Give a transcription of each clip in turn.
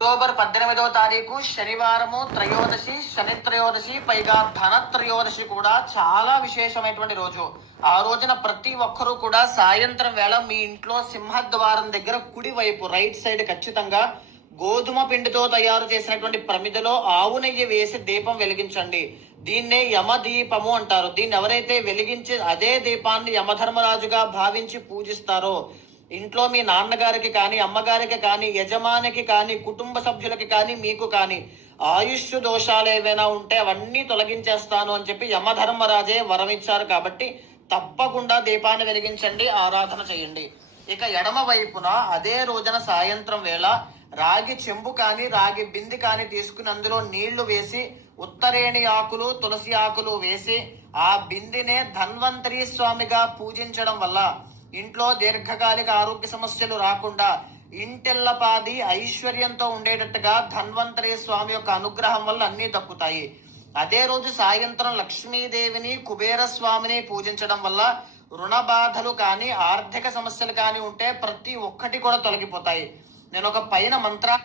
October పద్దెనిమిదవ తారీఖు శనివారము త్రయోదశి శని త్రయోదశి పైగా ధన త్రయోదశి కూడా చాలా విశేషమైనటువంటి రోజు. ఆ రోజున ప్రతి ఒక్కరూ కూడా సాయంత్రం వేళ మీ ఇంట్లో సింహద్వారం దగ్గర కుడి వైపు రైట్ సైడ్ ఖచ్చితంగా గోధుమ పిండితో తయారు చేసినటువంటి ప్రమిదలో ఆవు నెయ్యి వేసి దీపం వెలిగించండి. దీన్నే యమ దీపము అంటారు. దీన్ని ఎవరైతే వెలిగించి అదే దీపాన్ని యమధర్మరాజుగా భావించి పూజిస్తారో ఇంట్లో మీ నాన్నగారికి కానీ అమ్మగారికి కానీ యజమానికి కానీ కుటుంబ సభ్యులకి కానీ మీకు కానీ ఆయుష్ దోషాలు ఏవైనా ఉంటే అవన్నీ తొలగించేస్తాను అని చెప్పి యమధర్మరాజే వరం ఇచ్చారు కాబట్టి తప్పకుండా దీపాన్ని వెలిగించండి ఆరాధన చేయండి. ఇక ఎడమ వైపున అదే రోజున సాయంత్రం వేళ రాగి చెంబు కానీ రాగి బింది కానీ తీసుకుని అందులో నీళ్ళు వేసి ఉత్తరేణి ఆకులు తులసి ఆకులు వేసి ఆ బిందినే ధన్వంతరి స్వామిగా పూజించడం వల్ల ఇంట్లో దీర్ఘకాలిక ఆరోగ్య సమస్యలు రాకుండా ఇంటిల్లపాది ఐశ్వర్యంతో ఉండేటట్టుగా ధన్వంతరి స్వామి యొక్క అనుగ్రహం వల్ల అన్నీ తప్పుతాయి అదే రోజు సాయంత్రం లక్ష్మీదేవిని కుబేర స్వామిని పూజించడం వల్ల రుణ బాధలు కానీ ఆర్థిక సమస్యలు కానీ ఉంటే ప్రతి ఒక్కటి కూడా తొలగిపోతాయి. నేను ఒక పైన మంత్ర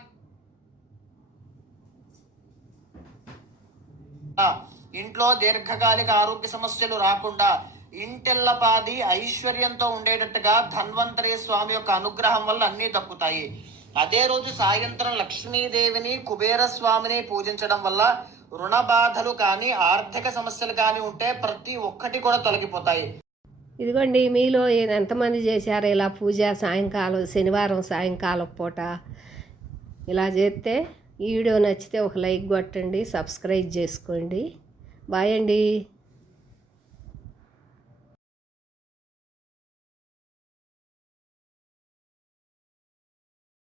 ఇంట్లో దీర్ఘకాలిక ఆరోగ్య సమస్యలు రాకుండా ఇంటెల్లపాది ఐశ్వర్యంతో ఉండేటట్టుగా ధన్వంతరి స్వామి యొక్క అనుగ్రహం వల్ల అన్నీ దక్కుతాయి. అదే రోజు సాయంత్రం లక్ష్మీదేవిని కుబేర స్వామిని పూజించడం వల్ల రుణ బాధలు కానీ ఆర్థిక సమస్యలు కానీ ఉంటే ప్రతి ఒక్కటి కూడా తొలగిపోతాయి. ఇదిగోండి మీలో ఎంతమంది చేశారు? ఇలా పూజ సాయంకాలం శనివారం సాయంకాలం పూట ఇలా చేస్తే ఈ వీడియో నచ్చితే ఒక లైక్ కొట్టండి సబ్స్క్రైబ్ చేసుకోండి. బాయ్ అండి.